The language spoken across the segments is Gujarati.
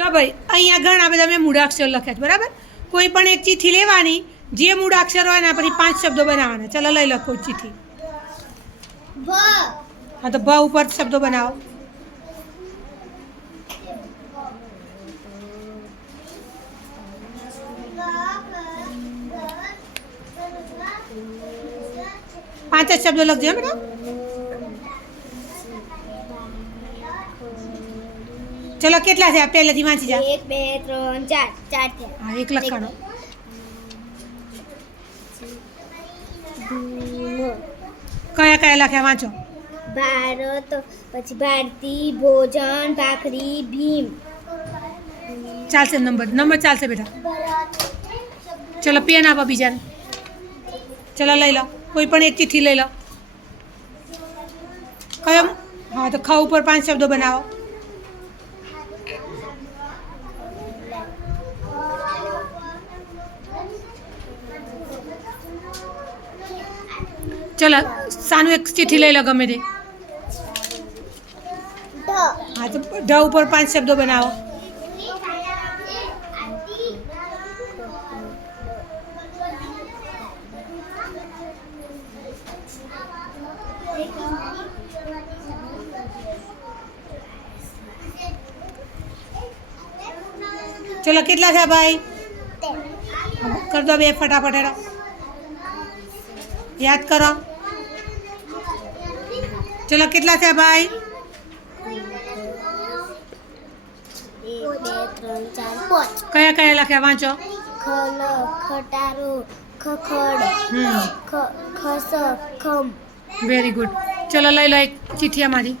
જો ભાઈ અહીંયા ઘણા બધા મેં મૂળાક્ષર લખ્યા છે બરાબર. કોઈ પણ એક ચિઠ્ઠી લેવાની, જે મૂળાક્ષર હોય એના પછી 5 શબ્દો બનાવવાના. ચલો લઈ લો કોઈ ચિઠ્ઠી. હા તો ભ ઉપર શબ્દો બનાવો. પાંચ જ શબ્દો લખજો બેટા. ચલો કેટલા થયા પહેલેથી વાંચી જા. 1 2 3 4 4 થયા. હા એક લખવાનો. કયા કયા લખ્યા વાંચો. ભારત, પછી ભારતી, ભોજન, ભાખરી, ભીમ. ચાલશે નંબર ચાલશે બેટા. ચલો પેન આપો બીજાને. ચલો લઈ લો કોઈ પણ એક ચિઠ્ઠી લઈ લો. કયો? હા તો ખ ઉપર 5 શબ્દો બનાવો. ચલો સાનું એક ચિઠ્ઠી લઈ લો ગમે તે. હા તો ઢ ઉપર 5 શબ્દો બનાવો. ચલો કેટલા થયા ભાઈ? કર દો બે ફટાફટ હેડો. યાદ કરો. ચલો કેટલા થયા ભાઈ? 1 2 3 4 5. કયા કયા લખ્યા વાંચો. ખલ, ખટારો, ખખડ, ખસ, ખમ. Very good. ચલો લઈ લો એક ચિઠ્ઠી આમાંથી.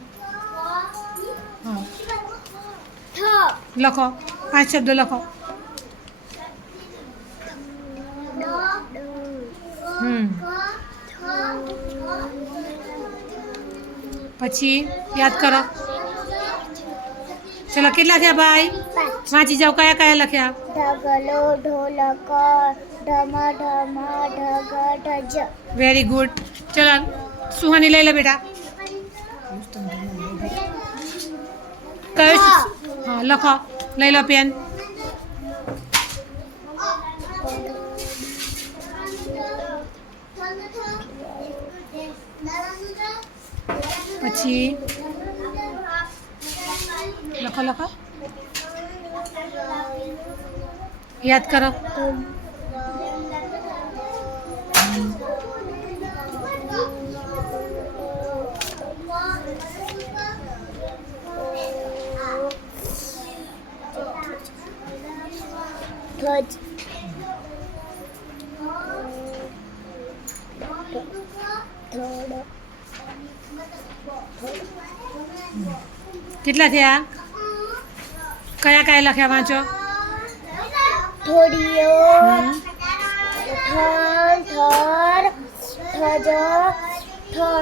હા લખો 5 શબ્દો લખો. પછી યાદ કરો. ચલો કેટલા થયા ભાઈ? વાંચી જાઓ કયા કયા લખ્યા. ઢગલો, ઢોલક, ઢમ ઢમ, ઢગ ઢજ. Very good. ચલો સુહાની લઈ લો બેટા. કયો? હા લખો લઈ લો પેન. પછી લખો યાદ કરો. ધજ. કેટલા થયા? કયા કયા લખ્યા વાંચો. થોડીઓ, ઠણ, ઠર, ઠજ, ઠ.